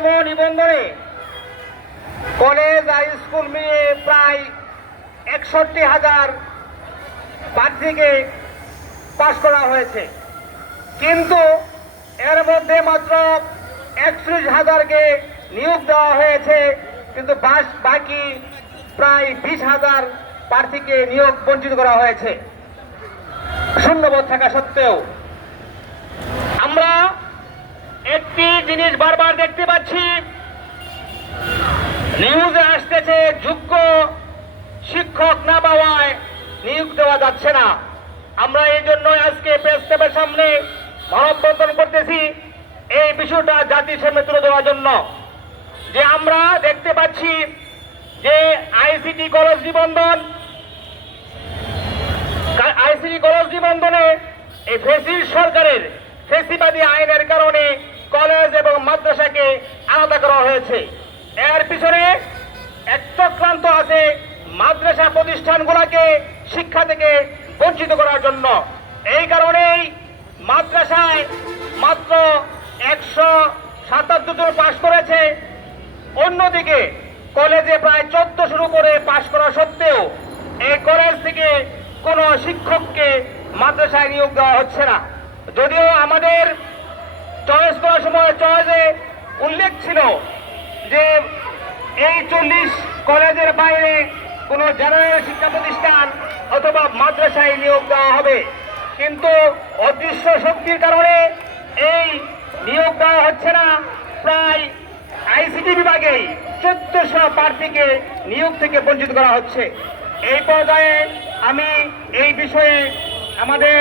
প্রথম নিবন্ধনে কলেজ আর স্কুল মিলিয়ে প্রায় ৬১,০০০ প্রার্থীকে পাশ করা হয়েছে, কিন্তু এর মধ্যে মাত্র ৩১,০০০কে নিয়োগ দেওয়া হয়েছে, কিন্তু বাকি প্রায় ২০,০০০ প্রার্থীকে নিয়োগ বঞ্চিত করা হয়েছে শূন্যপদ থাকা সত্ত্বেও। আমরা একটি জিনিস বারবার দেখতে পাচ্ছি, নিউজে আসতেছে যোগ্য শিক্ষক না পাওয়ায় নিয়োগ দেওয়া যাচ্ছে না। আমরা এই জন্য আজকে প্রেস ক্লাবের সামনে মানববন্ধন করতেছি, এই বিষয়টা জাতির সামনে তুলে দেওয়ার জন্য। যে আমরা দেখতে পাচ্ছি যে আইসিটি কলেজ নিবন্ধনে এই ফেসির সরকারের ফেসিবাদী আইনের কারণে কলেজ এবং মাদ্রাসাকে আলাদা করা হয়েছে। এর পিছনে এক চক্রান্ত আছে মাদ্রাসা প্রতিষ্ঠানগুলোকে শিক্ষা থেকে বঞ্চিত করার জন্য। এই কারণেই মাদ্রাসায় মাত্র ১৭৭ জন পাশ করেছে, অন্যদিকে কলেজে প্রায় ১৪০০ করে পাশ করা সত্ত্বেও এই কলেজ থেকে কোনো শিক্ষককে মাদ্রাসায় নিয়োগ দেওয়া হচ্ছে না। যদিও আমাদের চয়েস করার সময় চয়েসে উল্লেখ ছিল যে এই ৪০ কলেজের বাইরে কোনো জেনারেল শিক্ষা প্রতিষ্ঠান অথবা মাদ্রাসায় নিয়োগ দেওয়া হবে, কিন্তু অদৃশ্য শক্তির কারণে এই নিয়োগ দেওয়া হচ্ছে না। প্রায় আইসিটি বিভাগেই ১৪০০ প্রার্থীকে নিয়োগ থেকে বঞ্চিত করা হচ্ছে। এই পর্যায়ে আমি এই বিষয়ে আমাদের